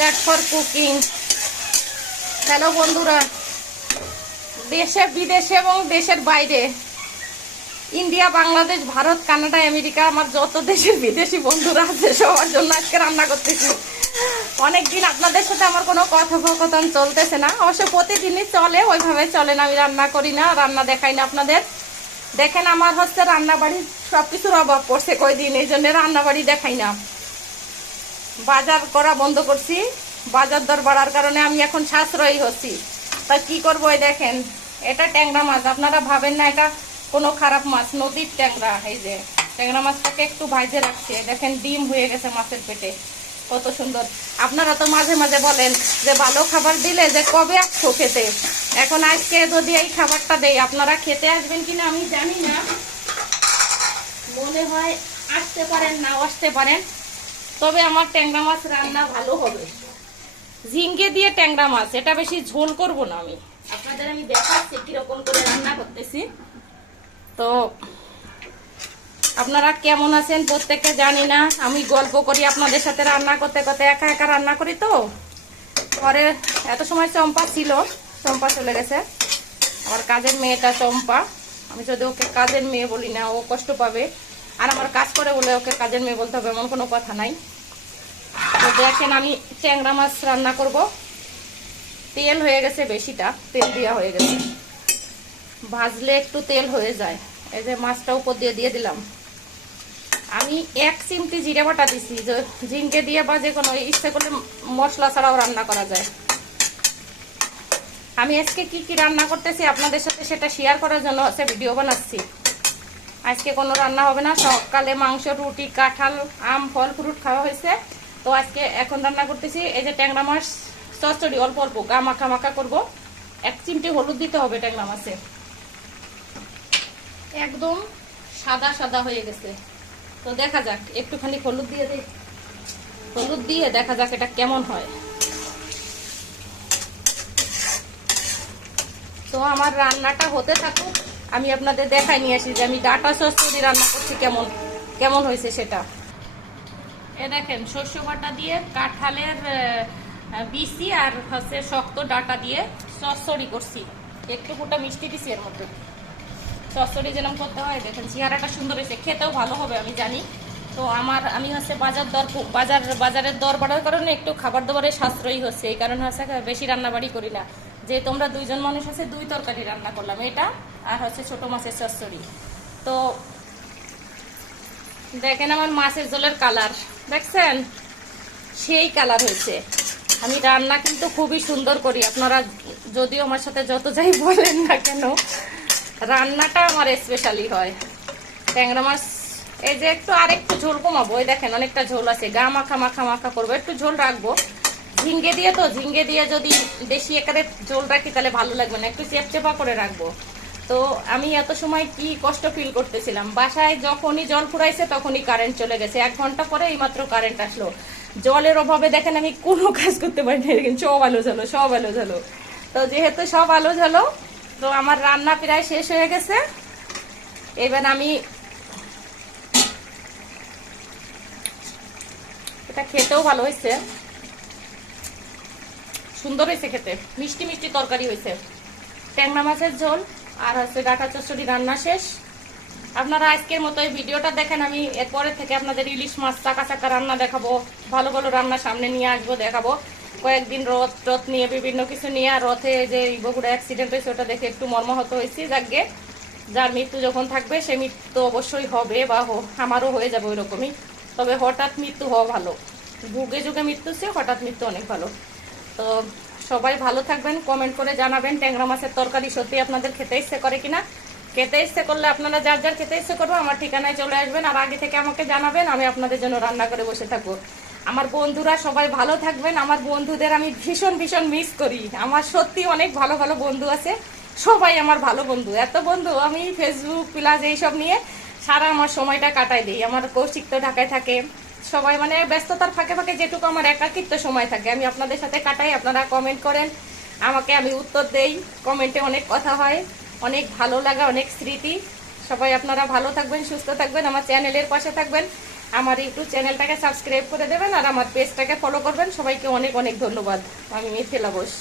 Start for cooking. Hello বন্ধুরা, দেশে বিদেশে এবং দেশের বাইরে, India, Bangladesh, Bharat, Canada, America, আমার যত দেশের বিদেশি বন্ধুরা আছে সবার জন্য আজকে রান্না করতেছি। অনেকদিন আপনাদের সাথে আমার কোনো কথোপকথন চলতেছে না, অবশ্য প্রতিদিনই চলে, ওইভাবে চলে না। আমি রান্না করি না, রান্না দেখাই না আপনাদের। দেখেন আমার হচ্ছে রান্না বাড়ি সবকিছুর অভাব পড়ছে কয়দিন, এই জন্য রান্না বাড়ি দেখাই না। বাজার করা বন্ধ করছি, বাজার দর বাড়ার কারণে আমি এখন সাশ্রয়ী হচ্ছি। তা কি করবো? এই দেখেন, এটা ট্যাংরা মাছ। আপনারা ভাবেন না এটা কোনো খারাপ মাছ, নদীর ট্যাংরা। এই যে ট্যাংরা মাছটাকে একটু ভাজে রাখছি, দেখেন ডিম হয়ে গেছে মাছের পেটে, কত সুন্দর। আপনারা তো মাঝে মাঝে বলেন যে ভালো খাবার দিলে যে কবে আসছো খেতে। এখন আজকে যদি এই খাবারটা দেই, আপনারা খেতে আসবেন কিনা আমি জানি না, মনে হয় আসতে পারেন, নাও আসতে পারেন। তবে আমার ট্যাংরা মাছ রান্না ভালো হবে, ঝিঙ্গে দিয়ে ট্যাংরা মাছ। এটা বেশি ঝোল করব না, আমি আপনাদের আমি দেখাচ্ছি কিরকম করে রান্না করতেছি। তো আপনারা কেমন আছেন প্রত্যেকে জানি না, আমি গল্প করি আপনাদের সাথে রান্না করতে করতে, একা একা রান্না করি তো। পরে এত সময় চম্পা ছিল, চম্পা চলে গেছে, আমার কাজের মেয়েটা চম্পা। আমি যদি ওকে কাজের মেয়ে বলি না, ও কষ্ট পাবে, আর আমার কাজ করে বলে ওকে কাজের মেয়ে বলতে হবে এমন কোনো কথা নাই। তো দেখেন আমি ট্যাংরা মাছ রান্না করব। তেল হয়ে গেছে বেশিটা, তেল দেওয়া হয়ে গেছে, ভাজলে একটু তেল হয়ে যায়। এই যে মাছটা উপর দিয়ে দিয়ে দিলাম। আমি 1 চিমটি জিরে বাটা দিছি, যে ঝিঙ্গে দিয়ে বা যে কোনো ইচ্ছে করলে মশলা ছাড়াও রান্না করা যায়। আমি আজকে কি কি রান্না করতেছি আপনাদের সাথে সেটা শেয়ার করার জন্য হচ্ছে ভিডিও বানাচ্ছি। আজকে কোনো রান্না হবে না, সকালে মাংস, রুটি, কাঁঠাল, আম, ফল ফ্রুট খাওয়া হয়েছে। তো আজকে এখন রান্না করতেছি এই যে ট্যাংরা মাছ চচ্চড়ি, অল্প অল্প গা মাখা মাখা করবো। 1 চিমটি হলুদ দিতে হবে ট্যাংরা মাছে, একদম সাদা সাদা হয়ে গেছে। তো দেখা যাক, একটুখানি হলুদ দিয়ে দিই, হলুদ দিয়ে দেখা যাক এটা কেমন হয়। তো আমার রান্নাটা হতে থাকুক, আমি আপনাদের দেখাই নিয়ে আসি যে আমি ডাটা চচ্চড়ি রান্না করছি কেমন কেমন হয়েছে সেটা। এ দেখেন শস্য বাটা দিয়ে কাঁঠালের বিচি আর হচ্ছে শক্ত ডাটা দিয়ে চচ্চড়ি করছি, একটু ফুটা মিষ্টি দিছি এর মধ্যে। চচ্চড়ি যেরকম করতে হয়, দেখেন চেহারাটা সুন্দর হয়েছে, খেতেও ভালো হবে আমি জানি। তো আমি হচ্ছে বাজারের দর বাড়ার কারণে একটু খাবার দাবারের সাশ্রয়ী হচ্ছে, এই কারণে হচ্ছে বেশি রান্নাবাড়ি করি না। যে তোমরা 2 জন মানুষ আছে, 2 তরকারি রান্না করলাম, এটা আর হচ্ছে ছোট মাছের চচ্চড়ি। তো দেখেন আমার মাছের ঝোলের কালার দেখছেন, সেই কালার হয়েছে। আমি রান্না কিন্তু খুবই সুন্দর করি, আপনারা যদিও আমার সাথে যত যাই বলেন না কেন, রান্নাটা আমার স্পেশালি হয়। ট্যাংরা মাছ এই যে একটু আর একটু ঝোল কমাবো, ওই দেখেন অনেকটা ঝোল আছে, গা মাখা মাখা মাখা করবো, একটু ঝোল রাখবো। ঝিঙ্গে দিয়ে, তো ঝিঙ্গে দিয়ে যদি বেশি একারে ঝোল রাখি তাহলে ভালো লাগবে না, একটু চেপচেপা করে রাখবো। তো আমি এত সময় কি কষ্ট ফিল করতেছিলাম, বাসায় যখনই জল ফুরাইছে তখনই কারেন্ট চলে গেছে, 1 ঘন্টা পরে এইমাত্র কারেন্ট আসলো। জলের অভাবে দেখেন আমি কোনো কাজ করতে পারি না, সব আলো ঝালো, সব আলো ঝালো। তো যেহেতু সব আলো ঝালো, তো আমার রান্না প্রায় শেষ হয়ে গেছে। এবার আমি এটা খেতেও ভালো হয়েছে, সুন্দর হয়েছে খেতে, মিষ্টি মিষ্টি তরকারি হয়েছে। ট্যাংরা মাছের ঝোল আর হচ্ছে ডাটা চচ্চড়ি রান্না শেষ। আপনারা আজকের মতো এই ভিডিওটা দেখেন, আমি এরপরে থেকে আপনাদের ইলিশ মাছ চাকা চাকা রান্না দেখাবো, ভালো ভালো রান্না সামনে নিয়ে আসবো, দেখাবো। কয়েকদিন রথ নিয়ে বিভিন্ন কিছু নিয়ে, আর রথে যে বগুড়া অ্যাক্সিডেন্ট হয়েছে ওটা দেখে একটু মর্মাহত হয়েছি। যাকে যার মৃত্যু যখন থাকবে সে মৃত্যু অবশ্যই হবে, বা আমারও হয়ে যাবে ওই রকমই। তবে হঠাৎ মৃত্যু হওয়া ভালো, যুগে যুগে মৃত্যু চেয়ে হঠাৎ মৃত্যু অনেক ভালো। তো সবাই ভালো থাকবেন, কমেন্ট করে জানাবেন ট্যাংরা মাছের তরকারি সত্যি আপনাদের খেতে ইচ্ছে করে কিনা। খেতে ইচ্ছে করলে আপনারা যার যার খেতে ইচ্ছে করবো আমার ঠিকানায় চলে আসবেন, আর আগে থেকে আমাকে জানাবেন, আমি আপনাদের জন্য রান্না করে বসে থাকবো। আমার বন্ধুরা সবাই ভালো থাকবেন, আমার বন্ধুদের আমি ভীষণ ভীষণ মিস করি। আমার সত্যি অনেক ভালো ভালো বন্ধু আছে, সবাই আমার ভালো বন্ধু, এত বন্ধু। আমি ফেসবুক প্লাস এইসব নিয়ে সারা আমার সময়টা কাটাই দিই। আমার কৌশিক তো ঢাকায় থাকে, সবাই মানে ব্যস্ততার ফাঁকে ফাঁকে যেটুকু আমার একাকিত্ব সময় থাকে আমি আপনাদের সাথে কাটাই। আপনারা কমেন্ট করেন আমাকে, আমি উত্তর দেই, কমেন্টে অনেক কথা হয়, অনেক ভালো লাগা, অনেক স্মৃতি। সবাই আপনারা ভালো থাকবেন, সুস্থ থাকবেন, আমার চ্যানেলের পাশে থাকবেন। আমার ইউটিউব চ্যানেলটাকে সাবস্ক্রাইব করে দেবেন আর আমার পেজটাকে ফলো করবেন। সবাইকে অনেক অনেক ধন্যবাদ। আমি মিথিলা বোস।